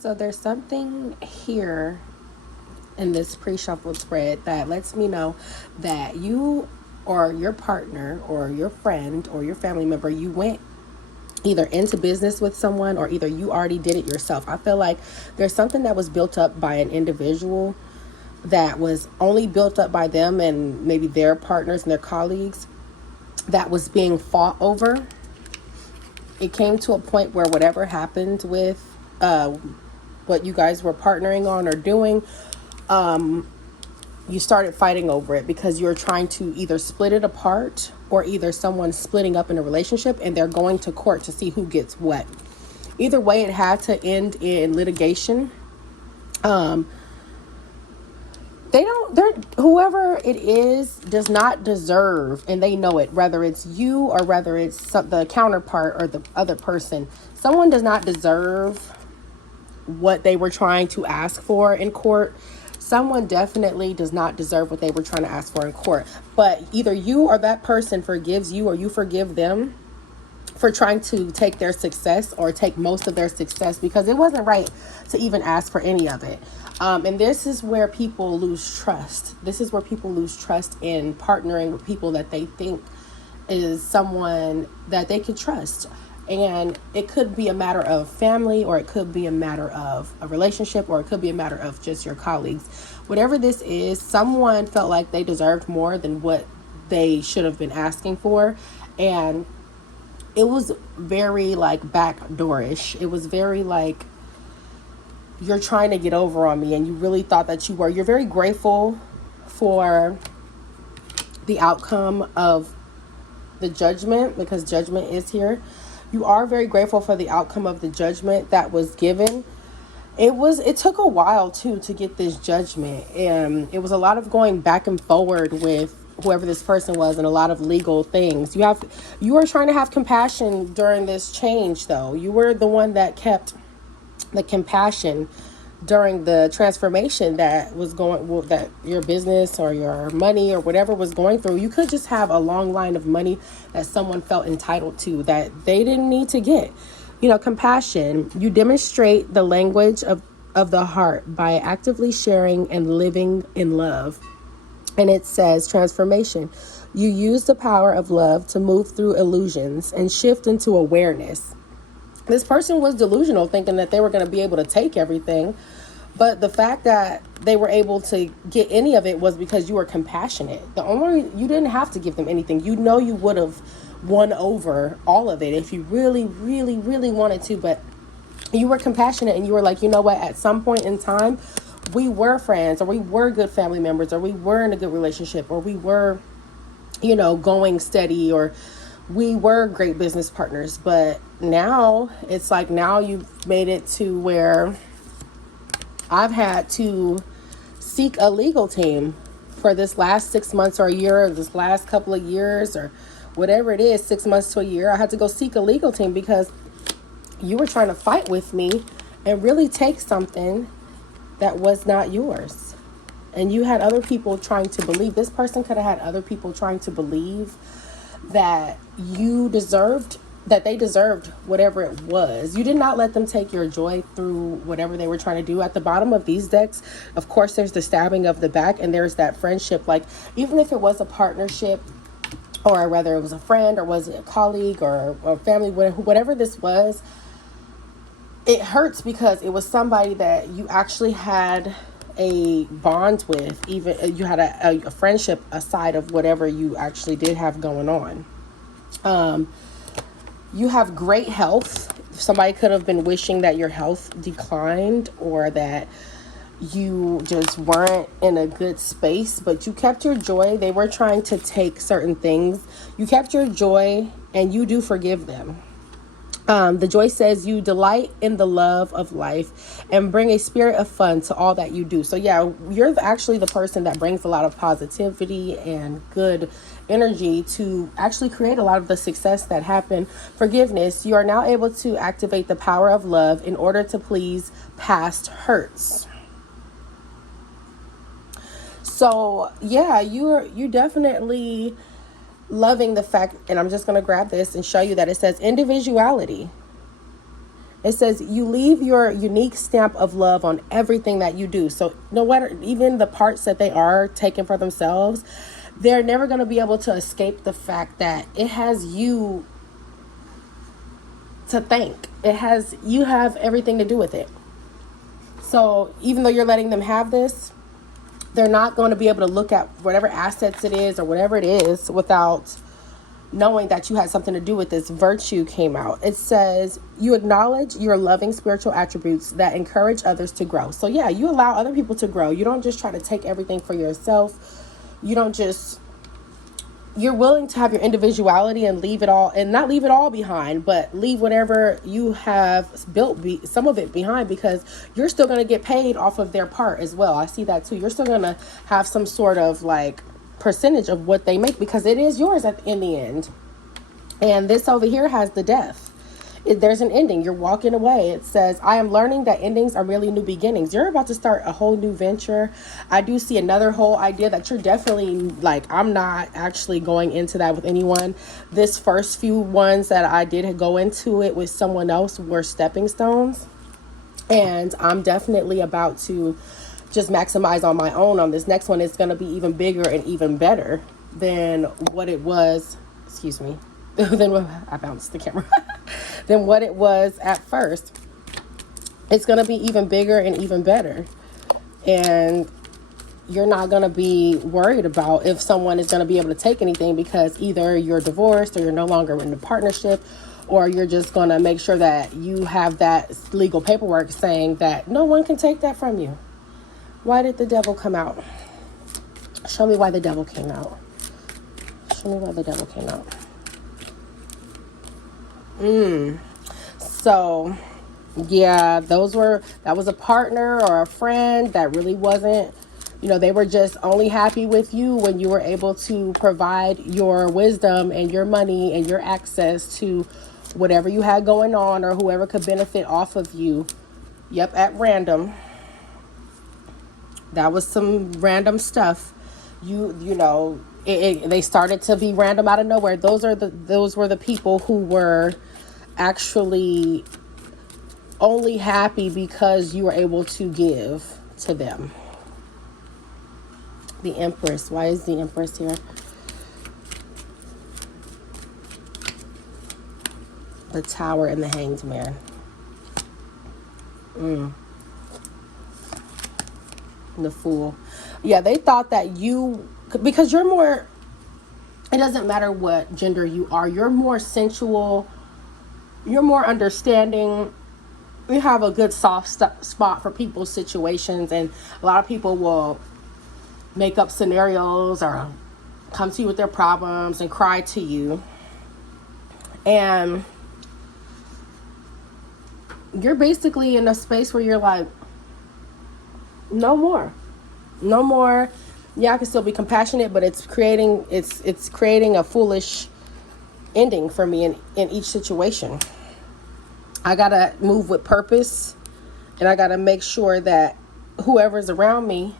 So there's something here in this pre-shuffled spread that lets me know that you or your partner or your friend or your family member, you went either into business with someone or either you already did it yourself. I feel like there's something that was built up by an individual that was only built up by them and maybe their partners and their colleagues that was being fought over. It came to a point where whatever happened with what you guys were partnering on or doing, you started fighting over it because you're trying to either split it apart or either someone's splitting up in a relationship and they're going to court to see who gets what. Either way, it had to end in litigation. Whoever it is does not deserve, and they know it, whether it's you or whether it's the counterpart or the other person. Someone does not deserve what they were trying to ask for in court. Someone definitely does not deserve what they were trying to ask for in court. But either you or that person forgives you or you forgive them for trying to take their success or take most of their success, because it wasn't right to even ask for any of it. And this is where people lose trust. This is where people lose trust in partnering with people that they think is someone that they can trust. And it could be a matter of family, or it could be a matter of a relationship, or it could be a matter of just your colleagues. Whatever this is, someone felt like they deserved more than what they should have been asking for. And it was very like backdoorish. It was very like, you're trying to get over on me, and you really thought that you were. You're very grateful for the outcome of the judgment, because judgment is here. You are very grateful for the outcome of the judgment that was given. It took a while too to get this judgment, and it was a lot of going back and forward with whoever this person was and a lot of legal things. You were trying to have compassion during this change, though. You were the one that kept the compassion during the transformation that was that your business or your money or whatever was going through. You could just have a long line of money that someone felt entitled to that they didn't need to get. Compassion. You demonstrate the language of the heart by actively sharing and living in love. And it says transformation. You use the power of love to move through illusions and shift into awareness. This person was delusional, thinking that they were going to be able to take everything. But the fact that they were able to get any of it was because you were compassionate. You didn't have to give them anything. You would have won over all of it if you really, really, really wanted to. But you were compassionate, and you were like, you know what, at some point in time, we were friends, or we were good family members, or we were in a good relationship, or we were, going steady, or we were great business partners. But now it's like, now you've made it to where I've had to seek a legal team for this last 6 months or a year, or this last couple of years, or whatever it is, 6 months to a year. I had to go seek a legal team because you were trying to fight with me and really take something that was not yours. And you had other people trying to believe. This person could have had other people trying to believe that they deserved whatever it was. You did not let them take your joy through whatever they were trying to do. At the bottom of these decks, of course, there's the stabbing of the back, and there's that friendship. Like, even if it was a partnership, or whether it was a friend, or was it a colleague, or family, whatever this was, it hurts because it was somebody that you actually had a bond with. Even you had a friendship aside of whatever you actually did have going on. You have great health. Somebody could have been wishing that your health declined, or that you just weren't in a good space, but you kept your joy. They were trying to take certain things. You kept your joy, and you do forgive them. The joy says you delight in the love of life and bring a spirit of fun to all that you do. So yeah, you're actually the person that brings a lot of positivity and good energy to actually create a lot of the success that happened. Forgiveness. You are now able to activate the power of love in order to please past hurts. So yeah, you definitely loving the fact, and I'm just going to grab this and show you that it says individuality. It says you leave your unique stamp of love on everything that you do. So no matter, even the parts that they are taking for themselves, they're never going to be able to escape the fact that it has you to thank. You have everything to do with it. So even though you're letting them have this, they're not going to be able to look at whatever assets it is or whatever it is without knowing that you had something to do with this. Virtue came out. It says you acknowledge your loving spiritual attributes that encourage others to grow. So yeah, you allow other people to grow. You don't just try to take everything for yourself. You're willing to have your individuality and leave it all, and not leave it all behind, but leave whatever you have built, some of it behind, because you're still going to get paid off of their part as well. I see that too. You're still going to have some sort of like percentage of what they make, because it is yours in the end. And this over here has the death. There's an ending. You're walking away. It says, I am learning that endings are really new beginnings. You're about to start a whole new venture. I do see another whole idea that you're definitely like, I'm not actually going into that with anyone. This first few ones that I did go into it with someone else were stepping stones. And I'm definitely about to just maximize on my own. On this next one, it's going to be even bigger and even better than what it was. Excuse me. Then I bounced the camera. Than what it was at first. It's going to be even bigger and even better. And you're not going to be worried about if someone is going to be able to take anything, because either you're divorced or you're no longer in a partnership, or you're just going to make sure that you have that legal paperwork saying that no one can take that from you. Why did the devil come out? Show me why the devil came out. Show me why the devil came out. So yeah, that was a partner or a friend that really wasn't, they were just only happy with you when you were able to provide your wisdom and your money and your access to whatever you had going on, or whoever could benefit off of you. Yep, at random. That was some random stuff. They started to be random out of nowhere. Those were the people who were actually only happy because you were able to give to them. The Empress. Why is the Empress here? The Tower and the Hanged Man. The Fool. Yeah, they thought that because you're more, it doesn't matter what gender you are, you're more sensual, you're more understanding, you have a good soft spot for people's situations, and a lot of people will make up scenarios or come to you with their problems and cry to you, and you're basically in a space where you're like, no more. Yeah, I can still be compassionate, but it's creating a foolish ending for me in each situation. I gotta move with purpose, and I gotta make sure that whoever's around me,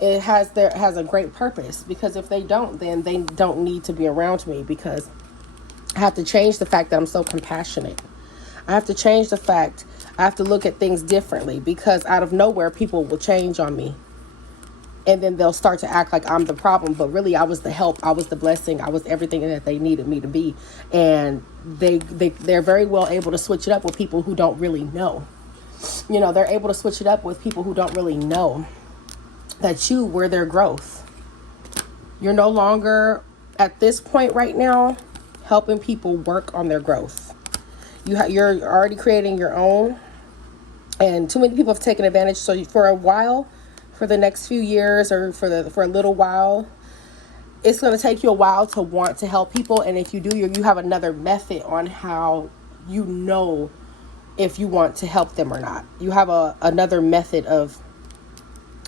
it has a great purpose, because if they don't, then they don't need to be around me, because I have to change the fact that I'm so compassionate. I have to change the fact I have to look at things differently, because out of nowhere people will change on me. And then they'll start to act like I'm the problem. But really, I was the help. I was the blessing. I was everything that they needed me to be. And they're very well able to switch it up with people who don't really know. They're able to switch it up with people who don't really know that you were their growth. You're no longer, at this point right now, helping people work on their growth. You're already creating your own. And too many people have taken advantage. So for a while, for the next few years, or for a little while, it's going to take you a while to want to help people. And if you do, you have another method on how if you want to help them or not. You have another method of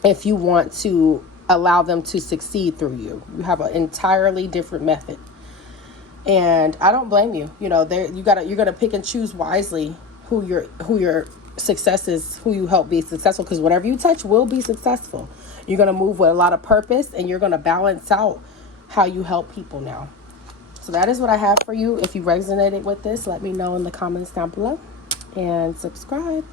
if you want to allow them to succeed through you. You have an entirely different method. And I don't blame you. You're gonna pick and choose wisely who your success is, who you help be successful, because whatever you touch will be successful. You're gonna move with a lot of purpose, and you're gonna balance out how you help people now. So that is what I have for you. If you resonated with this, let me know in the comments down below. and subscribe.